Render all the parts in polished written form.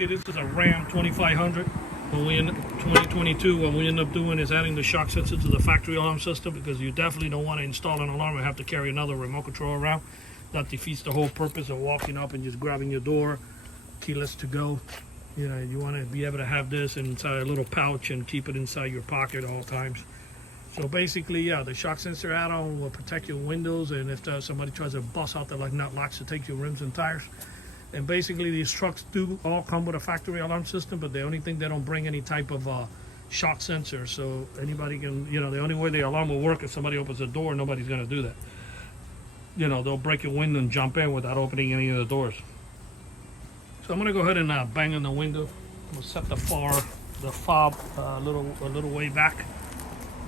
Okay, this is a Ram 2500. When we in 2022, what we end up doing is adding the shock sensor to the factory alarm system, because you definitely don't want to install an alarm and have to carry another remote control around. That defeats the whole purpose of walking up and just grabbing your door, keyless to go. You know, you want to be able to have this inside a little pouch and keep it inside your pocket at all times. So basically, yeah, the shock sensor add-on will protect your windows, and if somebody tries to bust out the nut locks to take your rims and tires. And basically, these trucks do all come with a factory alarm system, but the only thing, they don't bring any type of shock sensor. So anybody can, you know, the only way the alarm will work is somebody opens the door. Nobody's going to do that. You know, they'll break your window and jump in without opening any of the doors. So I'm going to go ahead and bang on the window. I'm going to set the fob a little way back.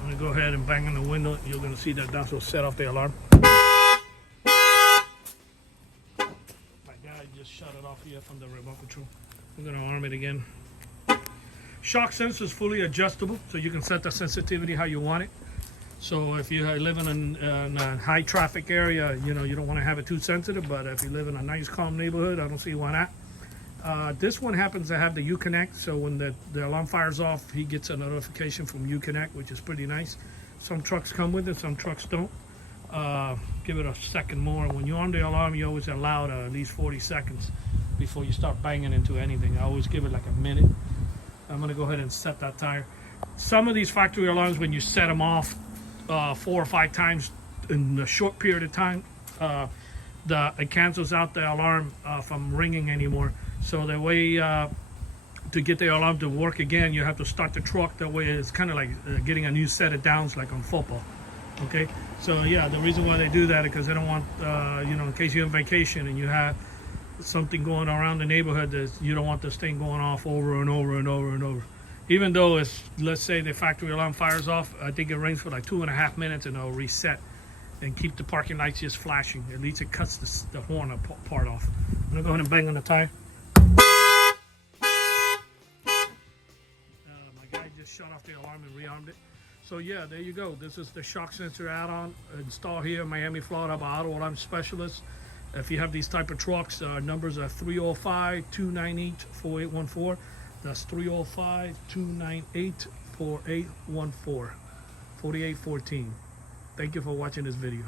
I'm going to go ahead and bang on the window. You're going to see that that's what set off the alarm. Just shut it off here from the remote control. I'm going to arm it again. Shock sensor is fully adjustable, so you can set the sensitivity how you want it. So if you live in a high traffic area, you know, you don't want to have it too sensitive, but if you live in a nice calm neighborhood, I don't see why not. This one happens to have the Uconnect, so when the alarm fires off, he gets a notification from Uconnect, which is pretty nice. Some trucks come with it, some trucks don't. Give it a second more. When you're on the alarm, you always allow at least 40 seconds before you start banging into anything. I always give it like a minute. I'm going to go ahead and set that tire. Some of these factory alarms, when you set them off 4 or 5 times in a short period of time, it cancels out the alarm from ringing anymore. So the way to get the alarm to work again, you have to start the truck. That way it's kind of like getting a new set of downs, like on football. Okay, so yeah, the reason why they do that is because they don't want, you know, in case you're on vacation and you have something going around the neighborhood, that you don't want this thing going off over and over and over and over. Even though it's, let's say the factory alarm fires off, I think it rings for like 2.5 minutes and it'll reset and keep the parking lights just flashing. At least it cuts the horn part off. I'm gonna go ahead and bang on the tire. My guy just shut off the alarm and rearmed it. So yeah, there you go. This is the shock sensor add-on installed here in Miami, Florida by Auto Alarm Specialists. If you have these type of trucks, our numbers are 305-298-4814. That's 305-298-4814. 4814. Thank you for watching this video.